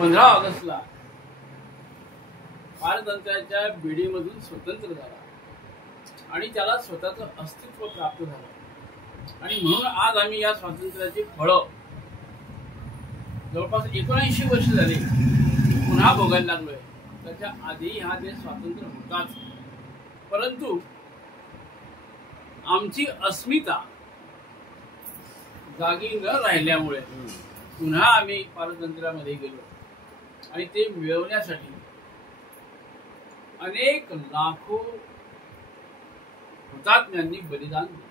15 ऑगस्टला पारतंत्र्याच्या बेडीमधून स्वतंत्र झाला आणि त्याला स्वतःचं अस्तित्व प्राप्त झालं. आणि म्हणून आज आम्ही या स्वातंत्र्याची फळं जवळपास 79 वर्ष झाली पुन्हा भोगायला लागलोय. त्याच्या आधी हा देश स्वातंत्र्य होताच, परंतु आमची अस्मिता जागी न राहिल्यामुळे पुन्हा आम्ही पारतंत्र्यामध्ये गेलो आणि ते मिळवण्यासाठी अनेक लाखो हुतात्म्यांनी बलिदान दिले.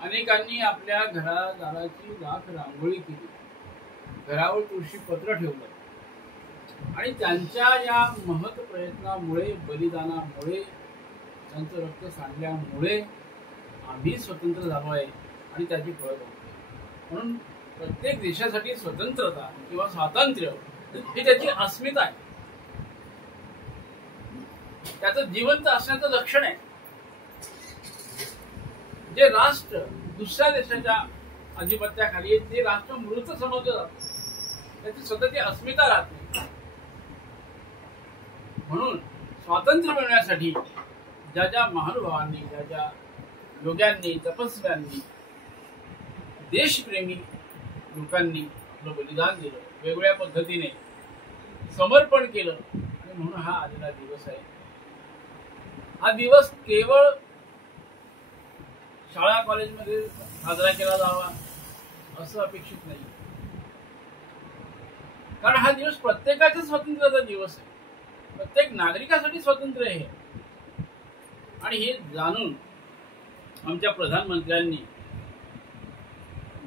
अनेकांनी आपल्या घरादाराची राख रांगोळी केली, घरावर तुळशी पत्र ठेवलं आणि त्यांच्या या महत् प्रयत्नामुळे, बलिदानामुळे, त्यांचं रक्त सांडल्यामुळे आम्ही स्वतंत्र झालो आहे आणि त्याची फळं बघतोय. म्हणून प्रत्येक देशासाठी स्वतंत्रता किंवा स्वातंत्र्य ही त्याची अस्मिता आहे, त्याचं जिवंत असण्याचं लक्षण आहे. जे राष्ट्र दुसऱ्या देशाच्या अधिपत्याखाली आहे ते राष्ट्र मृत समजलं जातं, त्याची स्वतःची अस्मिता राहत नाही. म्हणून स्वातंत्र्य मिळवण्यासाठी ज्या ज्या महानुभावांनी, ज्या ज्या योग्यांनी, तपस्व्यांनी, देशप्रेमी लोकांनी आपलं बलिदान दिलं, वेगवेगळ्या पद्धतीने समर्पण केलं, आणि म्हणून हा आलेला दिवस आहे. हा दिवस केवळ शाळा कॉलेजमध्ये साजरा केला जावा असं अपेक्षित नाही, कारण हा दिवस प्रत्येकाच्या स्वातंत्र्याचा दिवस आहे, प्रत्येक नागरिकासाठी स्वातंत्र्य आहे. आणि हे जाणून आमच्या प्रधानमंत्र्यांनी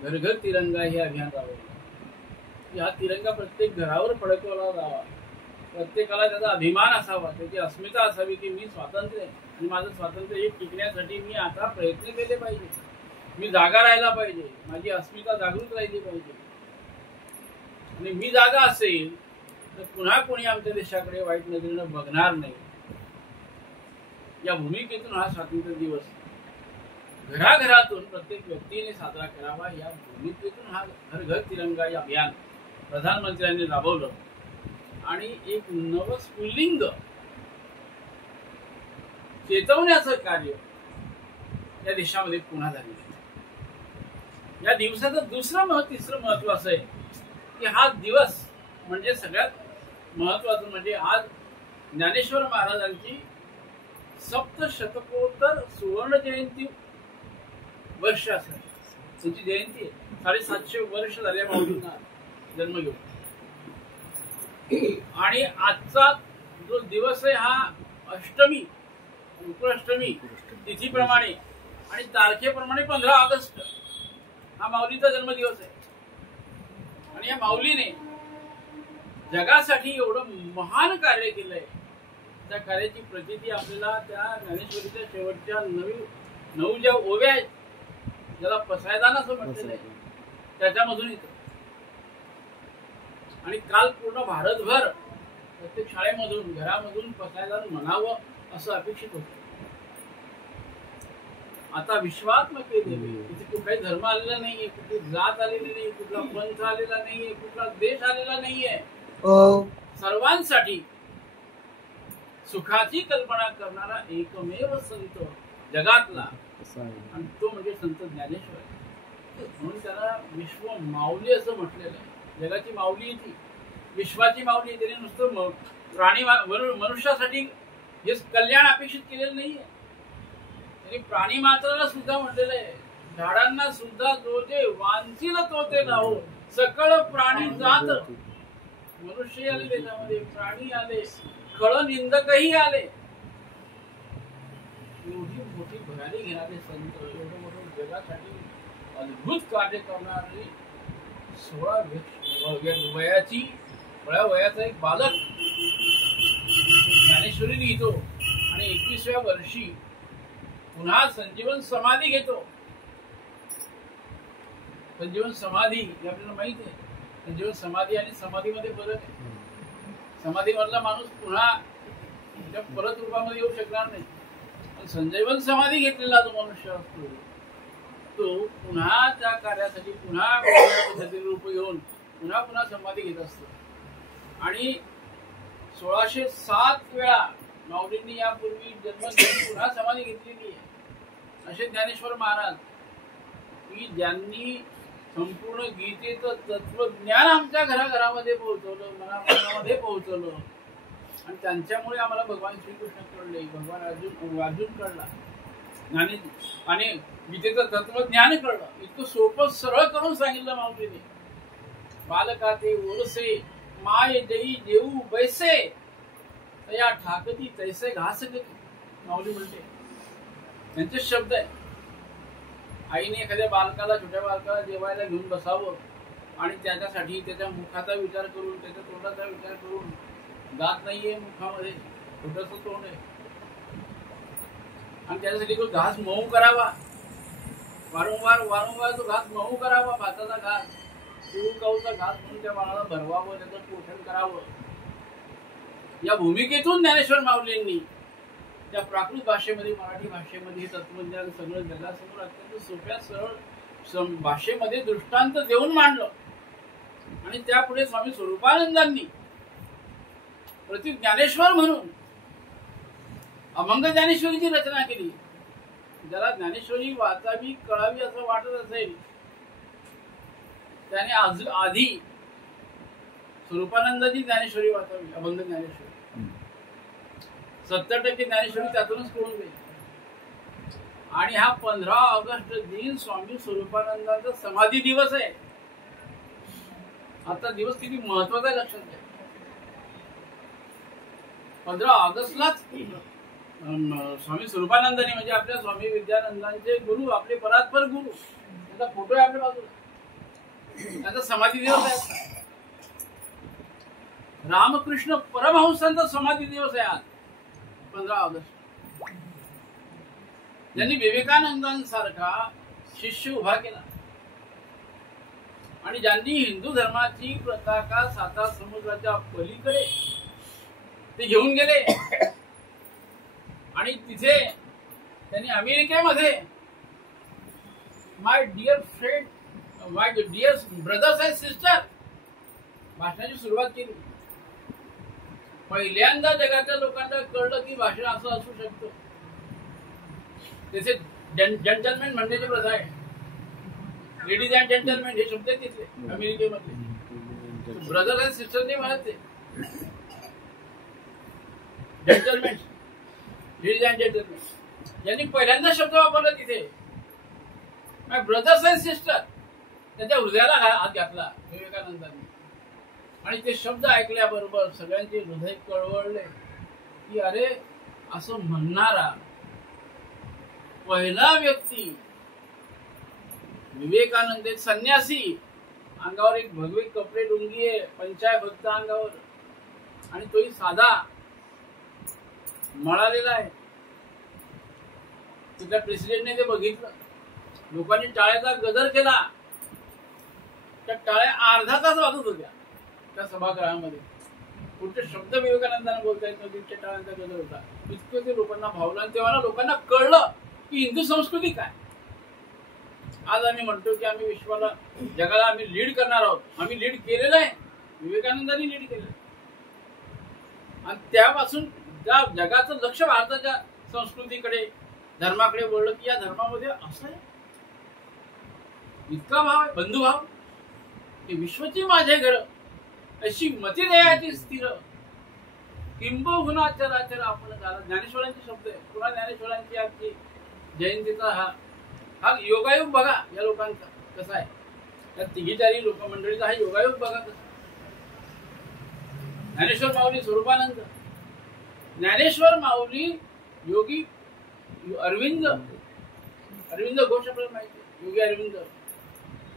घर घर तिरंगा हे अभियान राबवलं. हा तिरंगा प्रत्येक घरावर फडकवला जावा, प्रत्येकाला त्याचा अभिमान असावा, त्याची अस्मिता असावी की मी स्वातंत्र्य आणि माझं स्वातंत्र्य हे टिकण्यासाठी मी आता प्रयत्न केले पाहिजे, मी जागा राहायला पाहिजे, माझी अस्मिता जागृत राहिली पाहिजे. आणि मी जागा असेल तर पुन्हा कोणी आमच्या देशाकडे वाईट नजरेनं बघणार नाही. या भूमिकेतून हा स्वातंत्र्य दिवस घराघरातून प्रत्येक व्यक्तीने साजरा करावा. या भूमिकेतून हा घर घर तिरंगा हे अभियान प्रधानमंत्र्यांनी राबवलं आणि एक नवस्फुल्लिंग चेतवण्याचं कार्य या देशामध्ये पुन्हा झाले. या दिवसाचं तिसरं महत्व असं आहे की हा दिवस म्हणजे सगळ्यात महत्वाचं म्हणजे आज ज्ञानेश्वर महाराजांची सप्तशतकोत्तर सुवर्ण जयंती वर्ष असेल. त्यांची जयंती आहे, 750 वर्ष झाले माऊलींना जन्म घेऊन. आणि आजचा जो दिवस आहे हा अष्टमी, शुक्राष्टमी तिथीप्रमाणे आणि तारखेप्रमाणे 15 ऑगस्ट हा माऊलीचा जन्मदिवस आहे. आणि या माऊलीने जगासाठी एवढं महान कार्य केलंय, त्या कार्याची प्रचिती आपल्याला त्या ज्ञानेश्वरीच्या शेवटच्या 9 ज्या ओव्या आहेत, ज्याला पसायदान असं म्हटलेलं आहे, त्याच्यामधून येतं. आणि काल पूर्ण भारतभर प्रत्येक शाळेमधून, घरामधून पसायदान म्हणावं असं अपेक्षित होतं. आता विश्वात्मक इथे कुठलाही धर्म आलेला नाहीये, कुठली जात आलेली नाही, कुठला पंथ आलेला नाहीये, कुठला देश आलेला नाहीये. सर्वांसाठी सुखाची कल्पना करणारा एकमेव संत जगातला, आणि तो म्हणजे संत ज्ञानेश्वर. म्हणून त्याला विश्व माऊली असं म्हटलेलं आहे. जगाची माऊली ती, विश्वाची माऊली. त्याने नुसतं प्राणी मनुष्यासाठी हे कल्याण अपेक्षित केलेलं नाहीये, त्यांनी प्राणी मात्राला सुद्धा म्हटलेलं आहे, झाडांना सुद्धा जो जे वांछील तो ते लावो, सकळ प्राणी जात. मनुष्य आले त्याच्यामध्ये, प्राणी आले, खळ निंदकही आले. एवढी मोठी भरारी घेणारे संत, एवढं मोठं जगासाठी अद्भुत कार्य करणारे 16 वयाचा एक बालक ज्ञानेश्वरी लिहितो आणि 21व्या वर्षी पुन्हा संजीवन समाधी घेतो. संजीवन समाधी आपल्याला माहिती आहे, संजीवन समाधी आणि समाधीमध्ये फरक आहे. समाधी मधला माणूस पुन्हा परत रूपामध्ये येऊ शकणार नाही, पण संजीवन समाधी घेतलेला जो मनुष्य असतो तो पुन्हा त्या कार्यासाठी पुन्हा पद्धतीने रूप घेऊन पुन्हा समाधी घेत असतो. आणि 1607 वेळा माऊलींनी यापूर्वी जन्म घेऊन पुन्हा समाधी घेतलेली आहे असे ज्ञानेश्वर महाराज, की ज्यांनी संपूर्ण गीतेचं तत्वज्ञान आमच्या घराघरामध्ये पोहोचवलं, मनामध्ये पोहोचवलं. आणि त्यांच्यामुळे आम्हाला भगवान श्रीकृष्ण कळले, भगवान अर्जुन कळला आणि गीतेचं तत्वज्ञान कळलं. इतकं सोपं सरळ करून सांगितलं माऊलीने. बालका ते ओरसे माय जई जेऊ बैसे या ठाकती तैसे घास माऊली म्हणते. त्यांचे शब्द आहे. आईने एखाद्या बालकाला, छोट्या बालकाला जेवायला घेऊन बसावं आणि त्याच्यासाठी त्याच्या मुखाचा विचार करून, त्याच्या तोंडाचा विचार करून, दात नाहीये मुखामध्ये, छोटस तोंड आहे, आणि त्याच्यासाठी तो घास मऊ करावा, वारंवार वारंवार तो घास मऊ करावा, भाताचा घास, शिवकाऊचा घास म्हणून त्या बाळाला भरवावं, त्याचं पोषण करावं. या भूमिकेतून ज्ञानेश्वर माऊलींनी त्या प्राकृत भाषेमध्ये, मराठी भाषेमध्ये हे तत्वज्ञान सगळं जगासमोर अत्यंत सोप्या सरळ भाषेमध्ये दृष्टांत देऊन मांडलं. आणि त्यापुढे स्वामी स्वरूपानंदांनी प्रति ज्ञानेश्वर म्हणून अभंग ज्ञानेश्वरीची रचना केली. ज्याला ज्ञानेश्वरी वाचावी कळावी असं वाटत असेल त्याने आधी स्वरूपानंदाची ज्ञानेश्वरी वाचावी, अभंग ज्ञानेश्वरी. 70% ज्ञानेश्वरी त्यातूनच कळून गेली. आणि हा 15 ऑगस्ट दिन स्वामी स्वरूपानंदांचा समाधी दिवस आहे. आता दिवस किती महत्वाचा आहे लक्षात घ्या. 15 ऑगस्टलाच स्वामी स्वरूपानंदांनी, म्हणजे आपल्या स्वामी विद्यानंदांचे गुरु, आपले परात्पर गुरु, त्यांचा फोटो आहे आपल्या बाजूला, त्यांचा समाधी दिवस आहे. रामकृष्ण परमहंसांचा समाधी दिवस आहे आज 15 ऑगस्ट. ज्यांनी विवेकानंदांसारखा शिष्य उभा केला आणि ज्यांनी हिंदू धर्माची पताका साता समुद्राच्या पलीकडे ते घेऊन गेले. आणि तिथे त्यांनी अमेरिकेमध्ये my dear friend, my dear brothers and sister भाषणाची सुरुवात केली. पहिल्यांदा जगाच्या लोकांना कळलं की भाषण असं असू शकतं. त्याचे जेंटलमॅन म्हणण्याची प्रथा आहे. लेडीज अँड जेंटलमॅन हे शब्द तिथले अमेरिकेमध्ये. ब्रदर्स अँड सिस्टर नाही म्हणत ते, जेंटलमॅन, लेडीज अँड जेंटलमॅन. यांनी पहिल्यांदा शब्द वापरला तिथे, माय ब्रदर्स अँड सिस्टर. त्याच्या हृदयाला हात घातला विवेकानंदांनी. आणि ते शब्द ऐकल्याबरोबर सगळ्यांचे हृदय कळवळले की अरे, असं म्हणणारा पहिला व्यक्ती विवेकानंद, एक संन्यासी, अंगावर एक भगवे कपडे, लुंगी आहे, पंचाय भक्त अंगावर, आणि तोही साधा मळालेला आहे. तिथल्या प्रेसिडेंटने ते बघितलं. लोकांनी टाळ्याचा गजर केला. त्या टाळ्या अर्धा तास वाजत होत्या त्या सभागृहामध्ये. पुढचे शब्द विवेकानंदांना बोलता येत नव्हते, त्या टाळ्यांचा गजर होता. इतकं ते लोकांना भावलं. आणि तेव्हा लोकांना कळलं की हिंदू संस्कृती काय. आज आम्ही म्हणतो की आम्ही विश्वाला, जगाला आम्ही लीड करणार आहोत. आम्ही लीड केलेलं आहे, विवेकानंदांनी लीड केलेलं. आणि त्यापासून त्या जगाचं लक्ष भारताच्या संस्कृतीकडे, धर्माकडे वळलं की या धर्मामध्ये असं आहे, इतका भाव आहे, बंधुभाव, की विश्वची माझे घर अशी मती द्यायची स्थिर, किंबहुना चराचर आपण झाला. ज्ञानेश्वरांचे शब्द आहे. पुन्हा ज्ञानेश्वरांची आजची जयंतीचा हा योगायोग बघा या लोकांचा कसा आहे. त्या तिघी चारी लोक मंडळीचा हा योगायोग बघा कसा. ज्ञानेश्वर माऊली, स्वरूपानंद, ज्ञानेश्वर माऊली, योगी अरविंद घोष आपल्याला माहिती आहे. योगी अरविंद,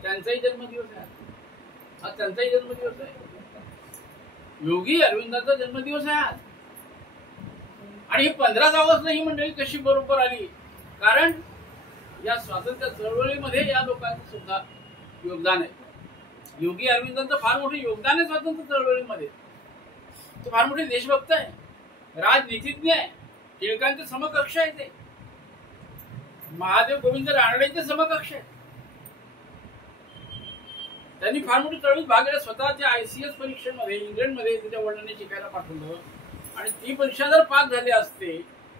त्यांचाही जन्मदिवस आहे आज. त्यांचाही जन्मदिवस आहे. योगी अरविंदाचा जन्मदिवस आहे आज. आणि 15 ऑगस्ट ही मंडळी कशी बरोबर आली, कारण या स्वातंत्र्य चळवळीमध्ये या लोकांचं सुद्धा योगदान आहे. योगी अरविंदांचं फार मोठं योगदान आहे स्वातंत्र्य चळवळीमध्ये. तो फार मोठे देशभक्त आहे, राजनीतिज्ञ आहे, टिळकांचे समकक्ष आहे, ते महादेव गोविंद रानडेंचे समकक्ष आहे. त्यांनी फार मोठी चळवळीत भाग घेतला. स्वतःच्या ICS परीक्षेमध्ये इंग्लंडमध्ये त्याच्या वडिलांनी शिकायला पाठवलं आणि ती परीक्षा जर पास झाली असते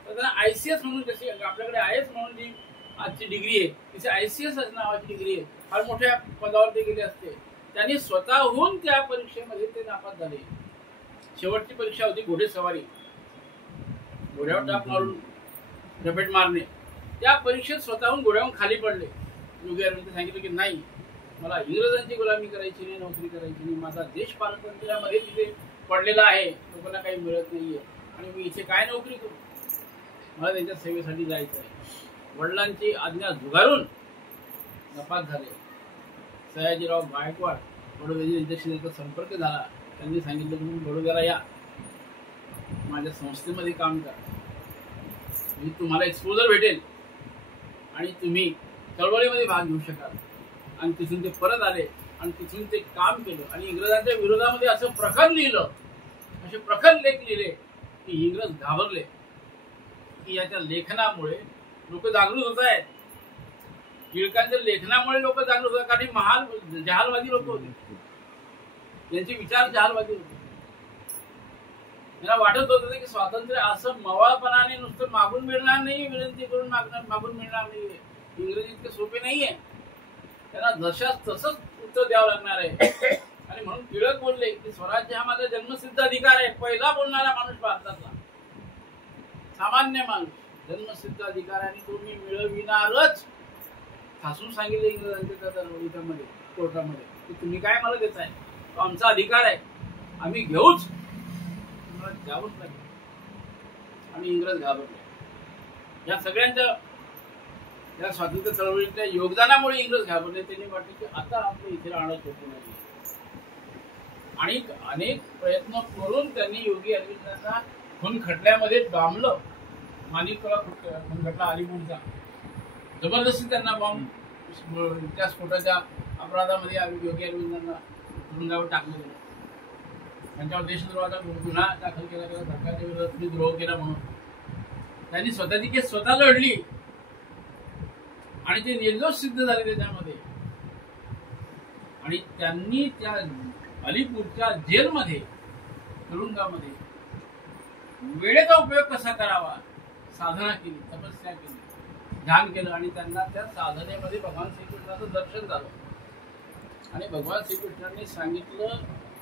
तर त्यांना ICS म्हणून, जशी आपल्याकडे IS म्हणून जी आजची डिग्री आहे तिची ICS नावाची डिग्री आहे, फार मोठ्या पदावर ते गेले असते. त्यांनी स्वतःहून त्या परीक्षेमध्ये ते नापास झाले. शेवटची परीक्षा होती घोडेसवारी, घोड्यावर टाप मारून रपेट मारणे. त्या परीक्षेत स्वतःहून घोड्यावरून खाली पडले. योगी अरविंद सांगितलं की नाही, मला इंग्रजांची गुलामी करायची नाही, नोकरी करायची नाही, माझा देश पारतंत्र्यामध्ये तिथे पडलेला आहे, लोकांना काही मिळत नाहीये आणि मी इथे काय नोकरी करू, मला त्यांच्या सेवेसाठी जायचं आहे. वडिलांची आज्ञा झुगारून नापास झाले. सयाजीराव गायकवाड बडोद्याची यांच्याशी त्यांचा संपर्क झाला. त्यांनी सांगितलं तुम्ही बडोद्याला या, माझ्या संस्थेमध्ये काम करा, मी तुम्हाला एक्सपोजर भेटेल आणि तुम्ही चळवळीमध्ये भाग घेऊ शकाल. आणि तिथून ते परत आले आणि तिथून ते काम केलं आणि इंग्रजांच्या विरोधामध्ये असं प्रखर लिहिलं, असे प्रखर लेख लिहिले की इंग्रज घाबरले की याच्या लेखनामुळे लोक जागृत होत आहेत. टिळकांच्या लेखनामुळे लोक जागृत होतात, कारण महान जहालवादी लोक होते, त्यांचे विचार जहालवादी होते. त्यांना वाटत होतं की स्वातंत्र्य असं मवाळपणाने नुसतं मागून मिळणार नाही, विनंती करून मागून मिळणार नाही. इंग्रजी इतके सोपे नाहीये, त्यांना जशाच तसंच उत्तर द्यावं लागणार आहे. आणि म्हणून टिळक बोलले की स्वराज्य हा माझा जन्मसिद्ध अधिकार आहे. पहिला बोलणारा माणूस भारतातला, सामान्य माणूस, जन्मसिद्ध अधिकार आहे आणि तो मी मिळविणारच ठासून सांगितलं इंग्रजांच्या त्या कोर्टामध्ये की तुम्ही काय मला देताय, तो आमचा अधिकार आहे, आम्ही घेऊच, तुम्हाला द्यावंच लागेल. आणि इंग्रज घाबरले. या सगळ्यांच्या या स्वातंत्र्य चळवळीतल्या योगदानामुळे इंग्रज घाबरले. त्यांनी वाटले की आता आपलं इथे राहणं सोपं नाही. आणि अनेक प्रयत्न करून त्यांनी योगी अरविंदांना खून खटल्यामध्ये डांबलं. माणिकतोळा खून खटला अलिपूरचा, जबरदस्ती त्यांना बॉम्ब, त्या स्फोटाच्या अपराधामध्ये योगी अरविंदांना तुरुंगावर टाकलं गेलं. त्यांच्यावर देशद्रोहाचा गुन्हा दाखल केला गेला, सरकारच्या विरोधात द्रोह केला म्हणून. त्यांनी स्वतःची केस स्वतः लढली आणि ते निर्दोष सिद्ध झाले त्याच्यामध्ये. आणि त्यांनी त्या अलिपूरच्या जेलमध्ये, तुरुंगामध्ये वेळेचा उपयोग कसा करावा साधना केली, तपस्या केली, ध्यान केलं. आणि त्यांना त्या साधनेमध्ये भगवान श्रीकृष्णाचं दर्शन झालं. आणि भगवान श्रीकृष्णांनी सांगितलं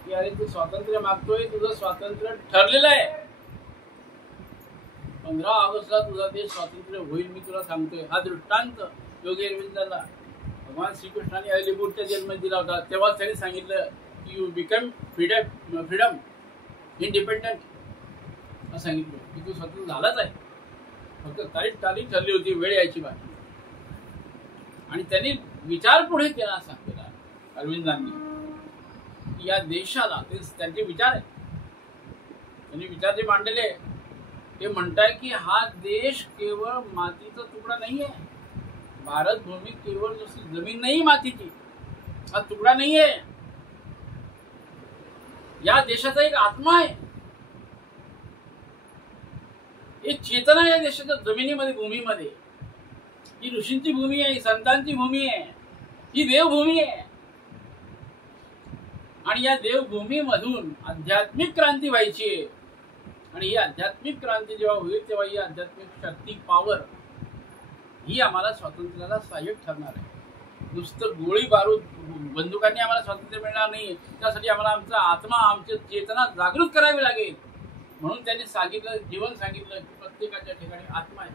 की अरे तू स्वातंत्र्य मागतोय, तुझं स्वातंत्र्य ठरलेलं आहे, 15 ऑगस्टला तुझा देश स्वातंत्र्य होईल, मी तुला सांगतोय. हा दृष्टांत योगी अरविंदांना भगवान श्रीकृष्णाने अलिपूरच्या जेलमध्ये दिला होता. तेव्हाच त्यांनी सांगितलं की यू बिकम फ्रीडम इंडिपेंडंट, असं सांगितलं की तू स्वतंत्र झालाच आहे, फक्त तारीख ठरली होती, वेळ यायची बाकी. आणि त्यांनी विचार पुढे केला असा केला अरविंदांनी की या देशाला, ते त्यांचे विचार आहेत, त्यांनी विचार जे मांडलेले ते म्हणताय की हा देश केवळ मातीचा तुकडा नाहीये, भारत भूमी केवळ जशी जमीन नाही मातीची, हा तुकडा नाहीये, या देशाचा एक आत्मा आहे, एक चेतना या देशाच्या जमिनीमध्ये, भूमीमध्ये. ही ऋषींची भूमी आहे, ही संतांची भूमी आहे, ही देवभूमी आहे. आणि या देवभूमीमधून आध्यात्मिक क्रांती व्हायची आहे. आणि ही आध्यात्मिक क्रांती जेव्हा होईल तेव्हा ही आध्यात्मिक शक्ती, पॉवर, ही आम्हाला स्वातंत्र्याला सहाय्यक ठरणार आहे. नुसतं गोळी बारूद बंदुकांनी आम्हाला स्वातंत्र्य मिळणार नाही. त्यासाठी आम्हाला आमचा आत्मा, आमची चेतना जागृत करावी लागेल. म्हणून त्यांनी सांगितलं, जीवन सांगितलं की प्रत्येकाच्या ठिकाणी आत्मा आहे,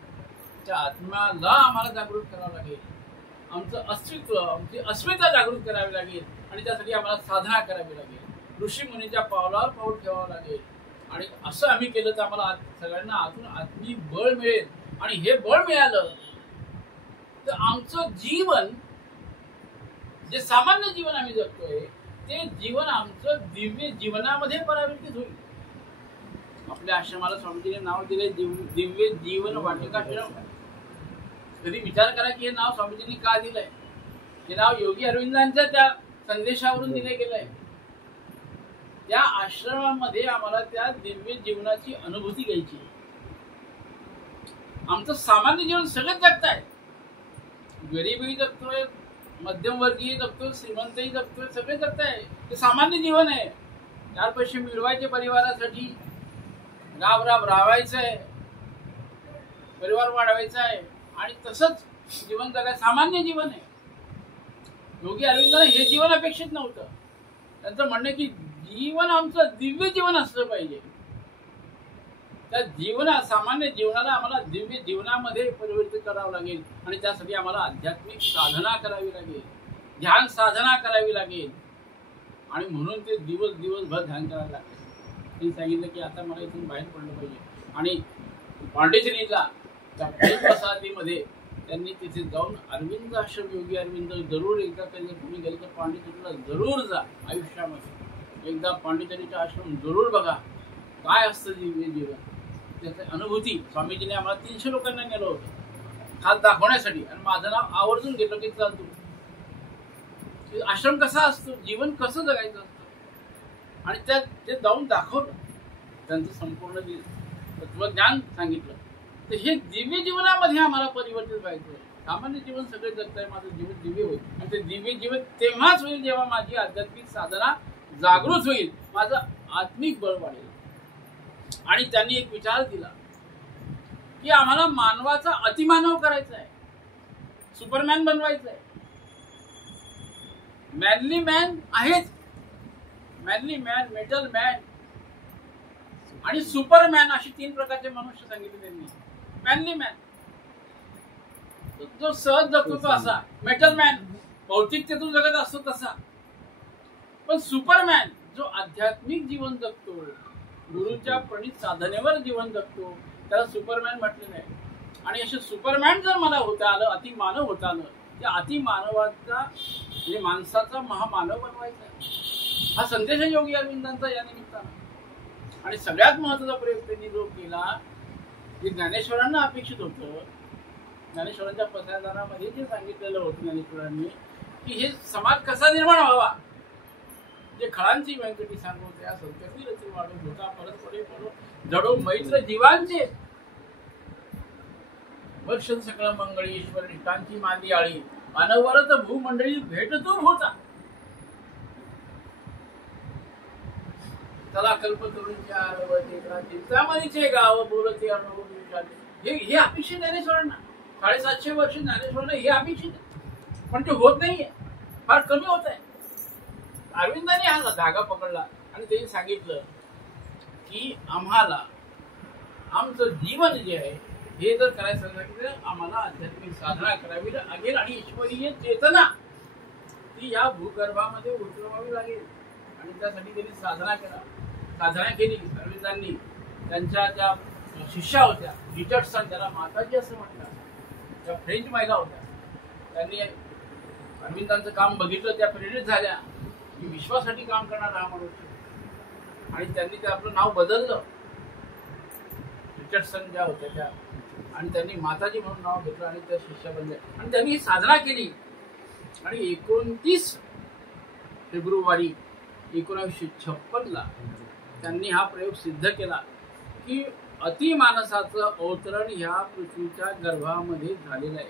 त्या आत्म्याला आम्हाला जागृत करावं लागेल. आमचं अस्तित्व, आमची अस्मिता जागृत करावी लागेल. आणि त्यासाठी आम्हाला साधना करावी लागेल, ऋषी मुनीच्या पावलावर पाऊल ठेवावं लागेल. आणि असं आम्ही केलं तर आम्हाला सगळ्यांना आतून आत्मिक बळ मिळेल. आणि हे बळ मिळालं तर आमचं जीवन, जे सामान्य जीवन आम्ही जगतोय, ते जीवन आमचं दिव्य जीवनामध्ये परावर्तित होईल. आपल्या आश्रमाला स्वामीजीने नाव दिले दिव्य जीवन वाटिकाश्रम. कधी विचार करा की हे नाव स्वामीजींनी का दिलंय? हे नाव योगी अरविंदांच्या त्या संदेशावरून दिले गेलंय. त्या आश्रमामध्ये आम्हाला त्या दिव्य जीवनाची अनुभूती घ्यायची. आमचं सामान्य जीवन सगळं जगताय, गरिबी जगतोय, मध्यमवर्गीय जगतो, श्रीमंतही जगतोय, सगळे जगताय. ते सामान्य जीवन आहे. 4 पैसे मिळवायचे परिवारासाठी, राब राब रावायचंय, परिवार वाढवायचा आहे आणि तसंच जीवन जगाय सामान्य जीवन आहे. योगी अरविंदांना हे जीवन अपेक्षित नव्हतं. त्यांचं म्हणणं की जीवन आमचं दिव्य जीवन असलं पाहिजे. त्या सामान्य जीवनाला आम्हाला दिव्य जीवनामध्ये परिवर्तित करावं लागेल आणि त्यासाठी आम्हाला आध्यात्मिक साधना करावी लागेल, ध्यान साधना करावी लागेल. आणि म्हणून ते दिवसभर ध्यान करायला लागले. त्यांनी सांगितलं की आता मला इथून बाहेर पडलं पाहिजे. आणि पांडिचेरीला त्या प्रसादीमध्ये त्यांनी तिथे जाऊन अरविंद आश्रम, योगी अरविंद जरूर एकदा त्यांनी तुम्ही गेले तर पांडिचेरीला जरूर जा. आयुष्यामध्ये एकदा पांडिचेरीचा आश्रम जरूर बघा. काय असतं दिव्य जीवन, त्याची अनुभूती. स्वामीजीने आम्हाला 300 लोकांना नेलं होतं खास दाखवण्यासाठी आणि माझं नाव आवर्जून घेतलं की चालतो. आश्रम कसा असतो, जीवन कसं जगायचं असतं आणि ते जाऊन दाखवलं. त्यांचं संपूर्ण तत्वज्ञान सांगितलं. तर हे दिव्य जीवनामध्ये आम्हाला परिवर्तित व्हायचं. सामान्य जीवन सगळे जगताय, माझं जीवन दिव्य होईल आणि ते दिव्य जीवन तेव्हाच होईल जेव्हा माझी आध्यात्मिक साधना जागृत होईल, माझं आत्मिक बळ वाढेल. आणि त्यांनी एक विचार दिला की आम्हाला मानवाचा अतिमानव करायचा आहे, सुपरमॅन बनवायचं आहे. मॅनली मॅन आहेच, मॅनली मॅन, मेटल मॅन आणि सुपरमॅन अशी 3 प्रकारचे मनुष्य सांगितले त्यांनी. मॅनली मॅन जो सहज जगतो तो असा, मेटल मॅन भौतिकतेतून जगत असतो तसा, पण सुपरमॅन जो आध्यात्मिक जीवन जगतो, गुरुच्या प्रणित साधनेवर जीवन जगतो, त्याला सुपरमॅन म्हटलेलं आहे. आणि असे सुपरमॅन जर मला होता आलं, अतिमानव होता आलं, त्या अतिमानवाचा म्हणजे माणसाचा महामानव बनवायचा आहे. हा संदेश आहे योगी अरविंदांचा या निमित्तानं. आणि सगळ्यात महत्वाचा प्रयोग त्यांनी जो केला, जे ज्ञानेश्वरांना अपेक्षित होतं, ज्ञानेश्वरांच्या पत्रादानामध्ये जे सांगितलेलं होतं ज्ञानेश्वरांनी की हे समाज कसा निर्माण व्हावा. जे खळांची व्यंकटी सांगू त्या संकटी रची वाढू होता परत पडे पडो जडो मैत्र जीवांचे वर्षण सकळ मंगळी ईश्वर निष्ठांची मांदी आळी मानववरच भूमंडळी भेटतो होता. त्याला कल्प करूनच्या आरवतेकरा चिंतामणीचे गाव बोलते अनुभव हे अपेक्षित ज्ञानेश्वरांना. 750 वर्ष ज्ञानेश्वरांना हे अपेक्षित आहे, पण ते होत नाहीये, फार कमी होत आहे. अरविंदांनी हा धागा पकडला आणि त्यांनी सांगितलं की आम्हाला आमचं जीवन जे आहे हे जर करायचं सांगितलं, आम्हाला आध्यात्मिक साधना करावी लागेल आणि ईश्वरीय चेतना ती या भूगर्भामध्ये उतरवावी लागेल. आणि त्यासाठी त्यांनी साधना केली. अरविंदांनी त्यांच्या ज्या शिष्या होत्या, रिचर्डसन, त्याला माताजी असं म्हटलं, त्या फ्रेंच महिला होत्या, त्यांनी अरविंदांचं काम बघितलं, त्या प्रेरित झाल्या की विश्वासाठी काम करणारा हा मनुष्य. आणि त्यांनी ते आपलं नाव बदललं, रिचर्डसन ज्या होत्या त्या, आणि त्यांनी माताजी म्हणून नाव घेतलं आणि त्या शिष्या बनल्या आणि त्यांनी ही साधना केली. आणि 29 फेब्रुवारी 1956 त्यांनी हा प्रयोग सिद्ध केला की अतिमानसाचं अवतरण ह्या पृथ्वीच्या गर्भामध्ये झालेलं आहे.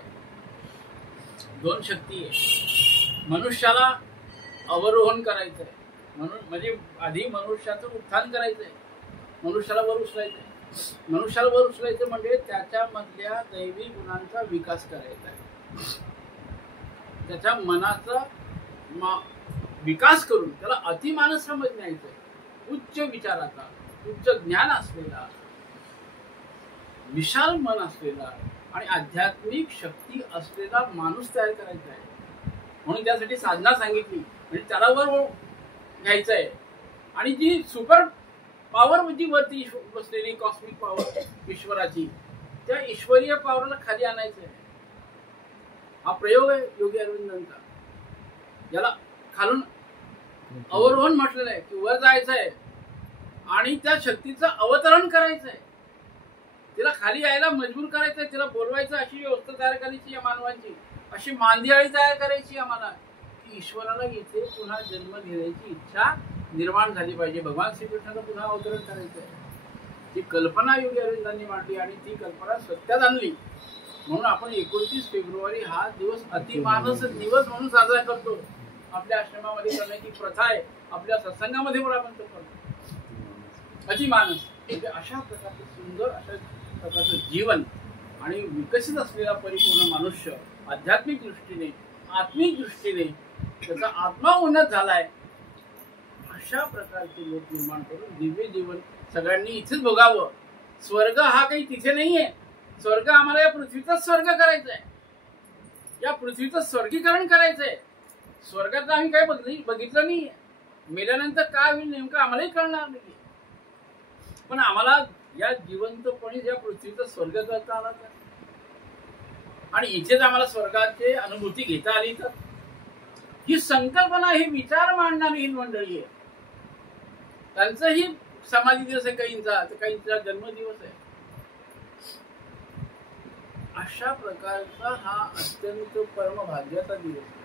2 शक्ती आहे. मनुष्याला अवरोहण करायचंय, म्हणून म्हणजे आधी मनुष्याचं उत्थान करायचंय, मनुष्याला वर उचलायचंय. मनुष्याला वर उचलायचं म्हणजे त्याच्यामधल्या दैवी गुणांचा विकास करायचा आहे, त्याच्या मनाचा विकास करून त्याला अतिमानसामध्ये न्यायचंय. उच्च विचाराचा, उच्च ज्ञान असलेला, विशाल मन असलेला आणि आध्यात्मिक शक्ती असलेला माणूस तयार करायचा आहे. म्हणून त्यासाठी साधना सांगितली, म्हणजे त्याला वर घ्यायचं आहे. आणि जी सुपर पॉवर जी वरती बसलेली कॉस्मिक पॉवर ईश्वराची, त्या ईश्वरीय पॉवरला खाली आणायचं आहे. हा प्रयोग आहे योगी अरविंदांचा. याला खालून अवरोहण म्हटलेलं आहे की वर जायचं आहे आणि त्या शक्तीचं अवतरण करायचं आहे, तिला खाली यायला मजबूर करायचंय, तिला बोलवायचं. अशी व्यवस्था तयार करायची या मानवांची, अशी मांदियाळी तयार करायची आम्हाला की ईश्वराला इथे पुन्हा जन्म घेण्याची इच्छा निर्माण झाली पाहिजे. भगवान श्रीकृष्णाचं पुन्हा अवतरण करायचं आहे. ती कल्पना योगी अरविंदांनी मांडली आणि ती कल्पना सत्यात आणली. म्हणून आपण 29 फेब्रुवारी हा दिवस अतिमानस दिवस म्हणून साजरा करतो. आपल्या आश्रमामध्ये करण्याची प्रथा आहे, आपल्या सत्संगामध्ये पण आपण तो करतो. अतिमानस म्हणजे अशा प्रकारचं सुंदर अशा प्रकारचं जीवन आणि विकसित असलेला परिपूर्ण मनुष्य आध्यात्मिक दृष्टीने आत्मिक दृष्टीने त्याचा आत्मा उन्नत झालाय, अशा प्रकारचे लोक निर्माण करून दिव्य जीवन सगळ्यांनी इथेच भोगावं. स्वर्ग हा काही तिथे नाहीये. स्वर्ग आम्हाला या पृथ्वीचाच स्वर्ग करायचा आहे, या पृथ्वीचं स्वर्गीकरण करायचंय. स्वर्गात आम्ही काय बघितलं नाहीये. मेल्यानंतर काय होईल नेमकं आम्हालाही कळणार नाही. पण आम्हाला या जिवंतपणे या पृथ्वीचा स्वर्ग करता आला तर, आणि इथेच आम्हाला स्वर्गाची अनुभूती घेता आली तर, ही संकल्पना ही विचार मांडणारी ही मंडळी आहे. त्यांचाही समाधी दिवस आहे, काहींचा जन्मदिवस आहे. अशा प्रकारचा हा अत्यंत परमभाग्याचा दिवस आहे.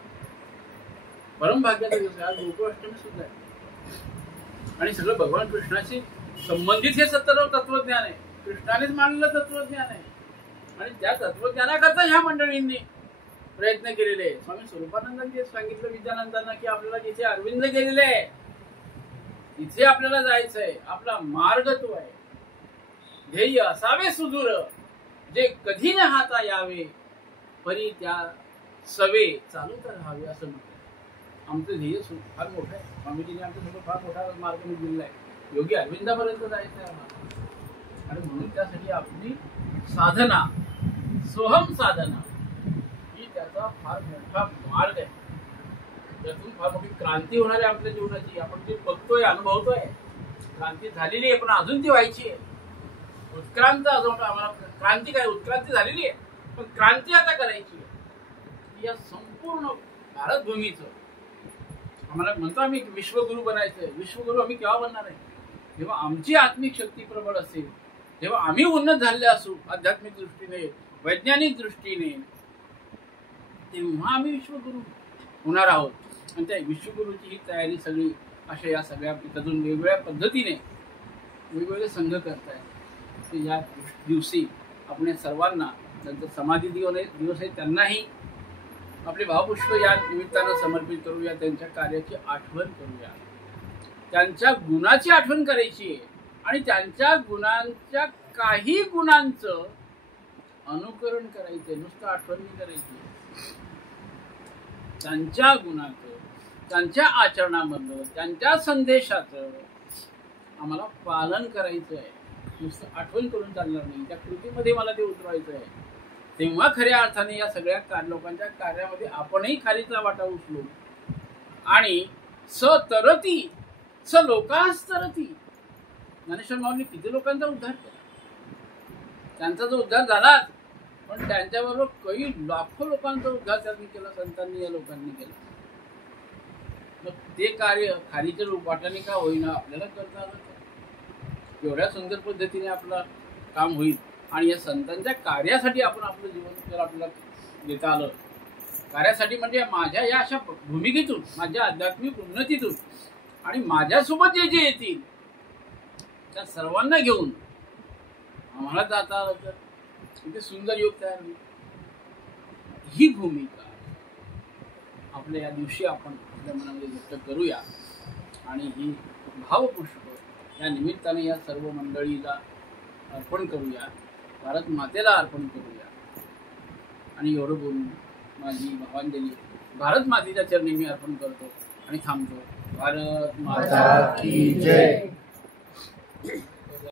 परमभाग्याचा दिवस आहे. आज गोकुळाष्टमी सुद्धा आहे आणि सगळं भगवान कृष्णाशी संबंधित हे सर्व तत्वज्ञान आहे. कृष्णानेच मांडलेलं तत्वज्ञान आहे आणि त्या तत्वज्ञानाकरता ह्या मंडळींनी प्रयत्न केलेले. स्वामी स्वरूपानंदांनी सांगितलं विद्यानंदांना की आपल्याला जिथे अरविंद गेलेले आहे तिथे आपल्याला जायचंय. आपला मार्ग तो आहे. ध्येय असावे सुदूर जे कधी न हाता यावे, परी त्या सवे चालू तर राहावे असं म्हटलं. आमचं ध्येय फार मोठं आहे. स्वामीजीने आमच्यासोबत फार मोठा मार्ग निघलेला आहे. योगी अरविंदापर्यंत जायचं आहे आम्हाला. आणि म्हणून त्यासाठी आपली साधना सोहम साधना ही त्याचा फार मोठा मार्ग आहे. त्यातून फार मोठी क्रांती होणार आहे आपल्या जीवनाची. आपण जी बघतोय अनुभवतोय क्रांती झालेली आहे, पण अजून ती व्हायची आहे. उत्क्रांत अजून आम्हाला क्रांती काय उत्क्रांती झालेली आहे, पण क्रांती आता करायची आहे. या संपूर्ण भारतभूमीचं आम्हाला म्हणतो आम्ही विश्वगुरु बनायचंय. विश्वगुरु आम्ही केव्हा बनणार आहे? जेव्हा आमची आत्मिक शक्ती प्रबळ असेल, जेव्हा आम्ही उन्नत झाले असू आध्यात्मिक दृष्टीने वैज्ञानिक दृष्टीने, तेव्हा आम्ही विश्वगुरु होणार आहोत. आणि त्या विश्वगुरूची ही तयारी सगळी अशा या सगळ्या त्यातून वेगवेगळ्या पद्धतीने वेगवेगळे संघ करताय. या दिवशी आपण सर्वांना त्यांचा समाधी दिवस आहे त्यांनाही आपले भावपुष्प या निमित्तानं समर्पित करूया. त्यांच्या कार्याची आठवण करूया. त्यांच्या गुणाची आठवण करायची आहे आणि त्यांच्या गुणांच्या काही गुणांचं अनुकरण करायचंय. नुसतं आठवण नाही करायची. त्यांच्या गुणाचं त्यांच्या आचरणामधलं त्यांच्या संदेशाचं आम्हाला पालन करायचं आहे. नुसतं आठवण करून चालणार नाही. त्या कृतीमध्ये मला ते उतरवायचं आहे. तेव्हा खऱ्या अर्थाने या सगळ्या लोकांच्या कार्यामध्ये आपणही खालीचा वाटा उचलू आणि सतरती स लोकांस्तरती. ज्ञानेश्वर माऊलींनी किती लोकांचा उद्धार केला. त्यांचा जो उद्धार झाला, पण त्यांच्याबरोबर काही लाखो लोकांचा उद्धार त्यांनी केला. संतांनी या लोकांनी केला. मग ते कार्य खालीच्या वाटाने का होईना आपल्याला करता आलं. एवढ्या सुंदर पद्धतीने आपलं काम होईल आणि या संतांच्या कार्यासाठी आपण आपलं जीवन जर आपल्याला देता आलं. कार्यासाठी म्हणजे माझ्या या अशा भूमिकेतून, माझ्या आध्यात्मिक उन्नतीतून आणि माझ्यासोबत जे जे येतील त्या सर्वांना घेऊन आम्हाला जाता आलं तर किती सुंदर योग तयार होईल. ही भूमिका आपल्या या दिवशी आपण आपल्या मनामध्ये व्यक्त करूया आणि ही भावपुष्प या निमित्ताने या सर्व मंडळीला अर्पण करूया. भारत मातेला अर्पण करूया. आणि एवढं बोलून माझी भावांजली भारत मातेच्या चरणी मी अर्पण करतो आणि थांबतो. भारत माता की जय.